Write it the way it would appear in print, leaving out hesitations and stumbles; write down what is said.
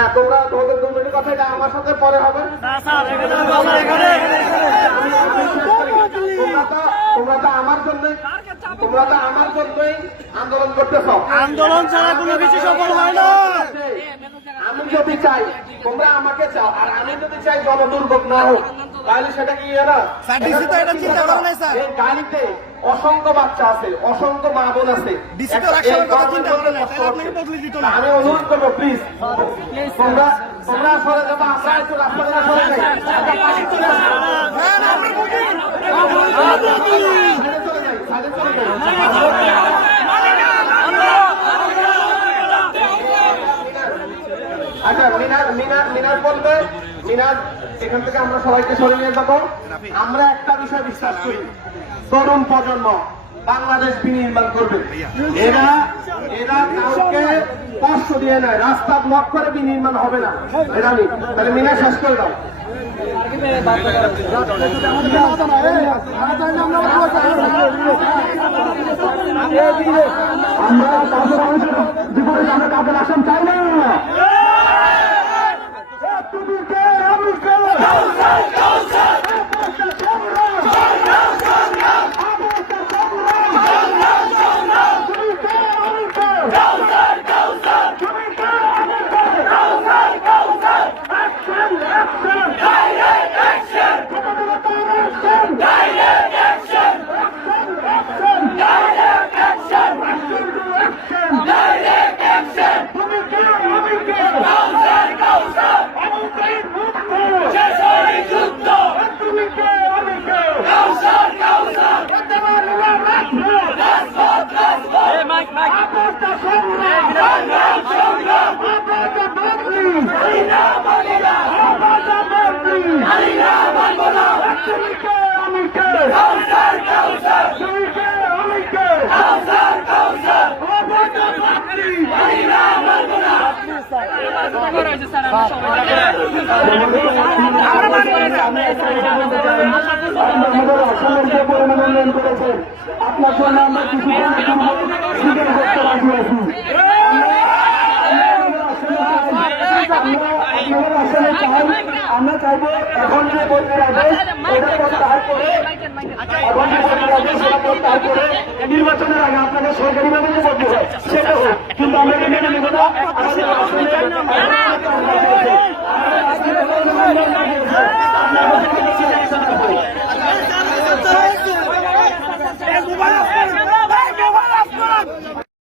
না তোমরা তোমাদের 2 মিনিট কথা এটা আমার সাথে পরে হবে। তোমরা তো আমার জন্যই আন্দোলন করতেছ। আন্দোলন ছাড়া কোনো কিছু সফল হয় না। আমি যদি চাই তোমরা আমাকে চাও, আর আমি যদি চাই জনদুর্ভোগ না হোক, তাহলে সেটা কি না? এই গাড়িতে অসংখ্য বাচ্চা আছে, অসংখ্য মা বোন আছে। আমি অনুরোধ করবো প্লিজ তোমরা সরে যাবো, আমরা একটু রাস্তাটা সরে যাই। আচ্ছা মিনার বলবে, মিনার এখান থেকে আমরা সবাইকে সরে নিয়ে যাবো। আমরা একটা বিষয় বিশ্বাস করি, তরুণ প্রজন্ম বাংলাদেশ বিনির্মাণ করবে। এরা কাউকে কষ্ট দিয়ে নেয়, রাস্তা ব্লক করে বিনির্মাণ হবে না। এটা নেই, তাহলে মিনার শেষ করে দাও। আমরা কাপড় আসাম চাই না। মনোনয়ন করেছেন আপনার জন্য আমরা কিছু স্বীকার করতে রাজি আছি। আমরা চাইবো এখন যে বইয়ের আদেশ প্রত্যাহার করে, এখন যে বইয়ের আদেশ প্রত্যাহার করে নির্বাচনের আগে আপনাকে সরকারিভাবে যে বদলি হয় সেটা হোক।